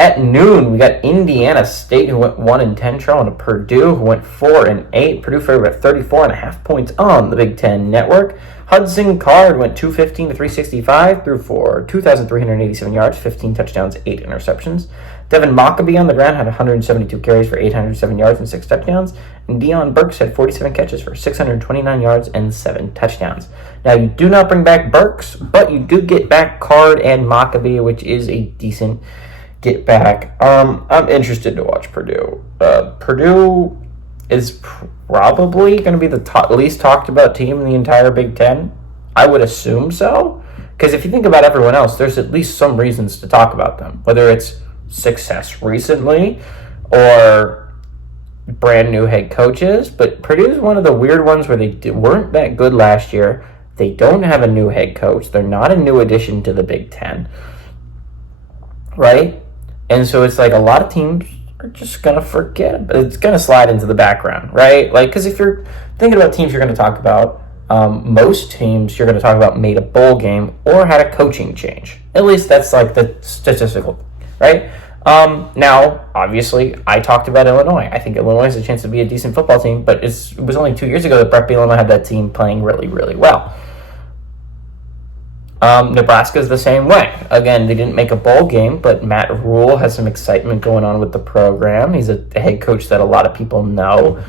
At noon, we got Indiana State, who went 1-10, trailing to Purdue, who went 4-8. Purdue favored at 34.5 points on the Big Ten Network. Hudson Card went 215 to 365, threw for 2,387 yards, 15 touchdowns, 8 interceptions. Devin Mockabee on the ground had 172 carries for 807 yards and 6 touchdowns. And Deion Burks had 47 catches for 629 yards and 7 touchdowns. Now, you do not bring back Burks, but you do get back Card and Mockabee, which is a decent get back. I'm interested to watch Purdue. Purdue is probably going to be the least talked about team in the entire Big Ten. I would assume so. Because if you think about everyone else, there's at least some reasons to talk about them. Whether it's success recently or brand new head coaches. But Purdue is one of the weird ones where they weren't that good last year. They don't have a new head coach. They're not a new addition to the Big Ten. Right? And so it's like a lot of teams are just going to forget. It's going to slide into the background, right? Like, because if you're thinking about teams you're going to talk about, most teams you're going to talk about made a bowl game or had a coaching change. At least that's like the statistical, right? Now, obviously, I talked about Illinois. I think Illinois has a chance to be a decent football team, but it was only 2 years ago that Brett Bielema had that team playing really, really well. Nebraska's the same way. Again, they didn't make a bowl game, but Matt Rule has some excitement going on with the program. He's a head coach that a lot of people know.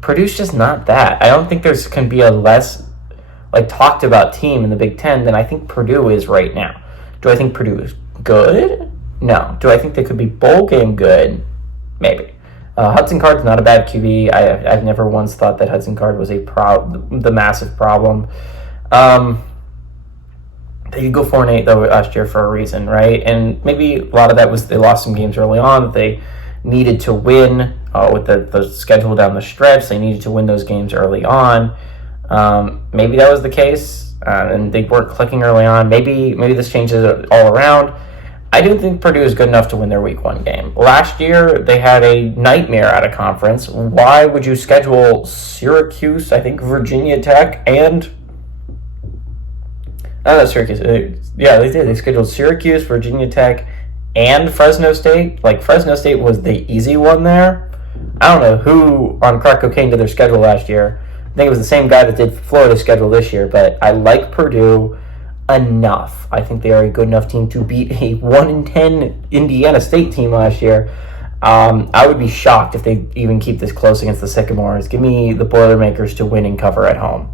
Purdue's just not that. I don't think there's can be a less talked about team in the Big Ten than I think Purdue is right now. Do I think Purdue is good? No. Do I think they could be bowl game good? Maybe. Hudson Card's not a bad QB. I've never once thought that Hudson Card was the massive problem. They could go 4-8 though last year for a reason, right? And maybe a lot of that was they lost some games early on that they needed to win with the schedule down the stretch. They needed to win those games early on. Maybe that was the case, and they weren't clicking early on. Maybe this changes it all around. I do think Purdue is good enough to win their Week 1 game. Last year, they had a nightmare out of conference. Why would you schedule Syracuse, I think Virginia Tech, and... Oh, not Syracuse. Yeah, they did. They scheduled Syracuse, Virginia Tech, and Fresno State. Fresno State was the easy one there. I don't know who on crack cocaine did their schedule last year. I think it was the same guy that did Florida's schedule this year, but I like Purdue enough. I think they are a good enough team to beat a 1-10 Indiana State team last year. I would be shocked if they even keep this close against the Sycamores. Give me the Boilermakers to win and cover at home.